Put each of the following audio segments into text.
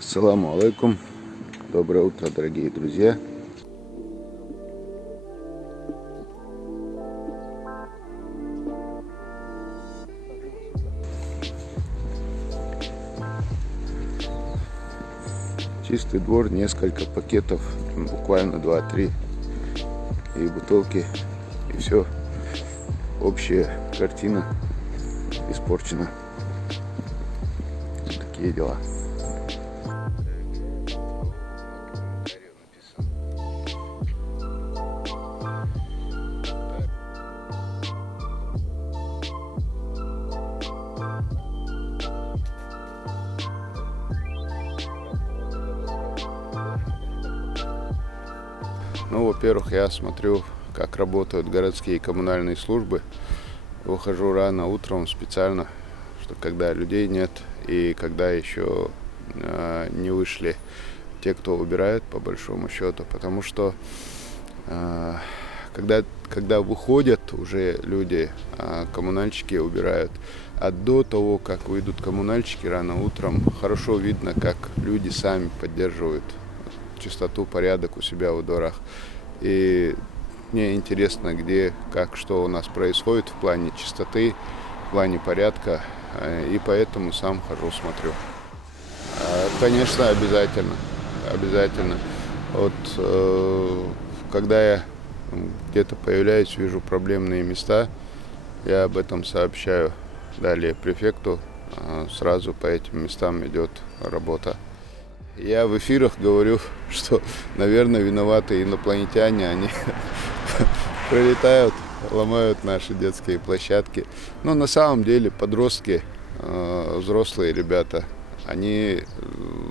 Ассаламу алейкум. Доброе утро, дорогие друзья. Чистый двор, несколько пакетов, буквально 2-3 и бутылки, и все. Общая картина испорчена. Такие дела. Ну, во-первых, я смотрю, как работают городские коммунальные службы. Выхожу рано утром специально, что когда людей нет и когда еще не вышли те, кто убирает, по большому счету. Потому что когда выходят уже люди, коммунальщики убирают. А до того, как выйдут коммунальщики рано утром, хорошо видно, как люди сами поддерживают чистоту, порядок у себя во дворах. И мне интересно, где, как, что у нас происходит в плане чистоты, в плане порядка. И поэтому сам хожу, смотрю. Конечно, обязательно. Обязательно. Вот когда я где-то появляюсь, вижу проблемные места, я об этом сообщаю далее префекту. Сразу по этим местам идет работа. Я в эфирах говорю, что, наверное, виноваты инопланетяне, они прилетают, ломают наши детские площадки. Но на самом деле подростки, взрослые ребята, они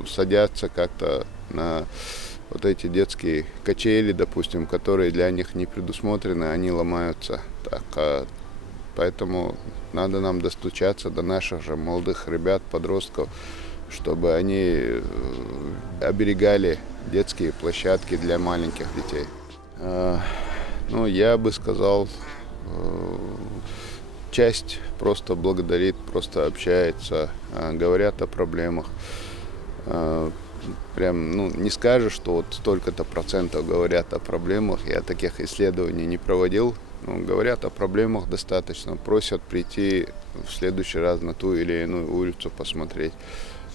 садятся как-то на вот эти детские качели, допустим, которые для них не предусмотрены, они ломаются. Поэтому надо нам достучаться до наших же молодых ребят, подростков, чтобы они оберегали детские площадки для маленьких детей. Ну, я бы сказал, часть просто благодарит, просто общается, говорят о проблемах. Прям, не скажешь, что вот столько-то процентов говорят о проблемах. Я таких исследований не проводил. Говорят о проблемах достаточно, просят прийти в следующий раз на ту или иную улицу посмотреть.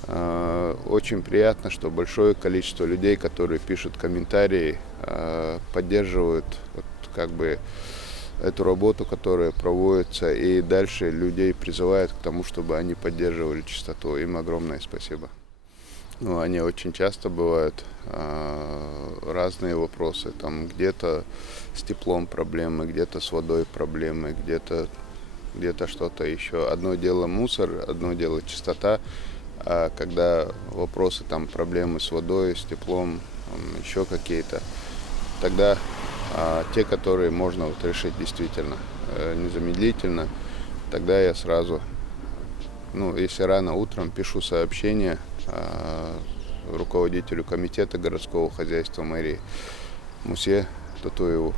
Очень приятно, что большое количество людей, которые пишут комментарии, поддерживают эту работу, которая проводится, и дальше людей призывают к тому, чтобы они поддерживали чистоту. Им огромное спасибо. Они очень часто бывают разные вопросы. Там где-то с теплом проблемы, где-то с водой проблемы, где-то что-то еще. Одно дело мусор, одно дело чистота. А когда вопросы, там, проблемы с водой, с теплом, еще какие-то, тогда те, которые можно решить действительно незамедлительно, тогда я сразу, если рано утром, пишу сообщение руководителю комитета городского хозяйства мэрии Мусе Татуеву.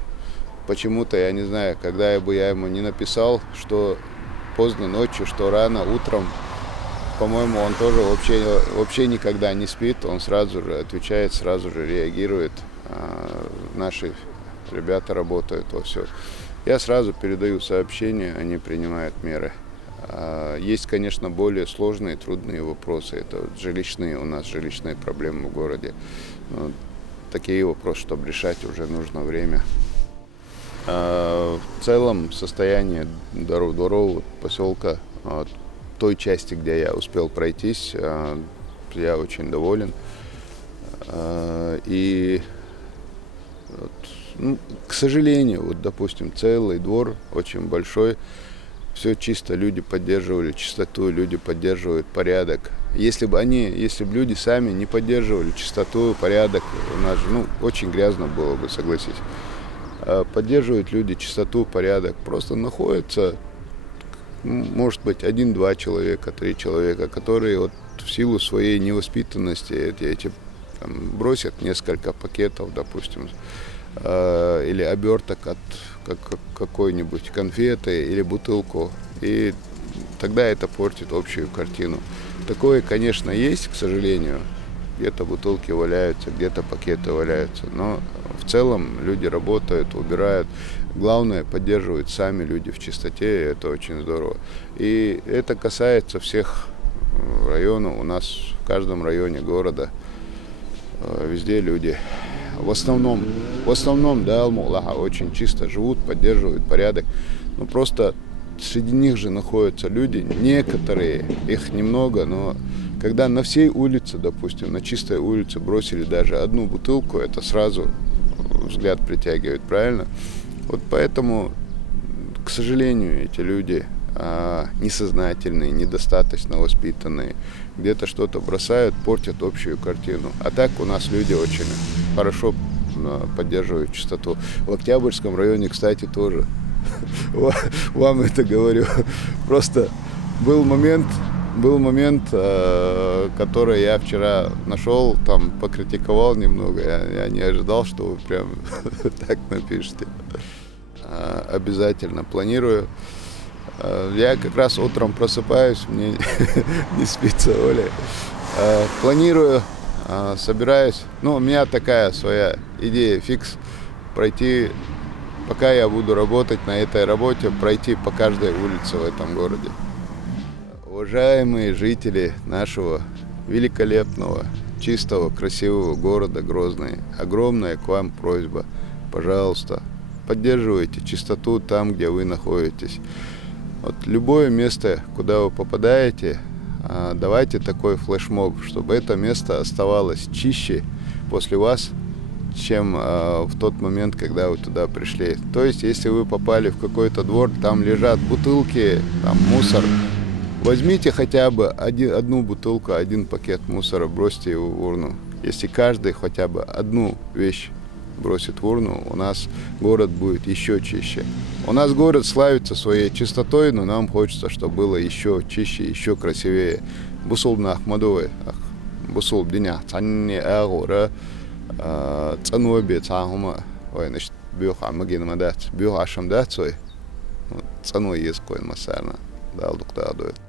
Почему-то, я не знаю, когда бы я ему не написал, что поздно ночью, что рано утром, по-моему, он тоже вообще никогда не спит, он сразу же отвечает, сразу же реагирует. Наши ребята работают вовсю. Я сразу передаю сообщение, они принимают меры. Есть, конечно, более сложные, трудные вопросы. Это жилищные проблемы в городе. Но такие вопросы, чтобы решать, уже нужно время. В целом состояние дворов поселка, той части, где я успел пройтись, я очень доволен. И, к сожалению, допустим, целый двор очень большой, все чисто, люди поддерживали чистоту, люди поддерживают порядок. Если бы люди сами не поддерживали чистоту, порядок, у нас же, очень грязно было бы, согласись. Поддерживают люди чистоту, порядок, просто находятся, может быть, 1-2 человека, 3 человека, которые вот в силу своей невоспитанности бросят несколько пакетов, допустим, или оберток от какой-нибудь конфеты или бутылку, и тогда это портит общую картину. Такое, конечно, есть, к сожалению, где-то бутылки валяются, где-то пакеты валяются. Но в целом люди работают, убирают. Главное, поддерживают сами люди в чистоте, и это очень здорово. И это касается всех районов. У нас в каждом районе города везде люди в основном, да, Алмалаха очень чисто живут, поддерживают порядок. Но просто среди них же находятся люди, некоторые, их немного, но когда на всей улице, допустим, на чистой улице бросили даже одну бутылку, это сразу взгляд притягивает, правильно? Вот поэтому, к сожалению, эти люди несознательные, недостаточно воспитанные, где-то что-то бросают, портят общую картину. А так у нас люди очень хорошо поддерживают чистоту. В Октябрьском районе, кстати, тоже. Вам это говорю. Просто был момент, который я вчера нашел, там покритиковал немного. Я не ожидал, что вы прям так напишите. Обязательно планирую. Я как раз утром просыпаюсь, мне не спится, Оля. Планирую, собираюсь. Ну, у меня такая своя идея фикс. Пройти, пока я буду работать на этой работе, пройти по каждой улице в этом городе. Уважаемые жители нашего великолепного, чистого, красивого города Грозный, огромная к вам просьба. Пожалуйста, поддерживайте чистоту там, где вы находитесь. Вот любое место, куда вы попадаете, давайте такой флешмоб, чтобы это место оставалось чище после вас, чем в тот момент, когда вы туда пришли. То есть, если вы попали в какой-то двор, там лежат бутылки, там мусор, возьмите хотя бы одну бутылку, один пакет мусора, бросьте его в урну. Если каждый хотя бы одну вещь бросит в урну, у нас город будет еще чище. У нас город славится своей чистотой, но нам хочется, чтобы было еще чище, еще красивее. Бусул на Ахмадовой, бусул дня, цанни агора, цануби цахума, ой, значит, бюх амагин мадат, бюх ашамдат свой, цану есть кой масарна, дал дуктадует.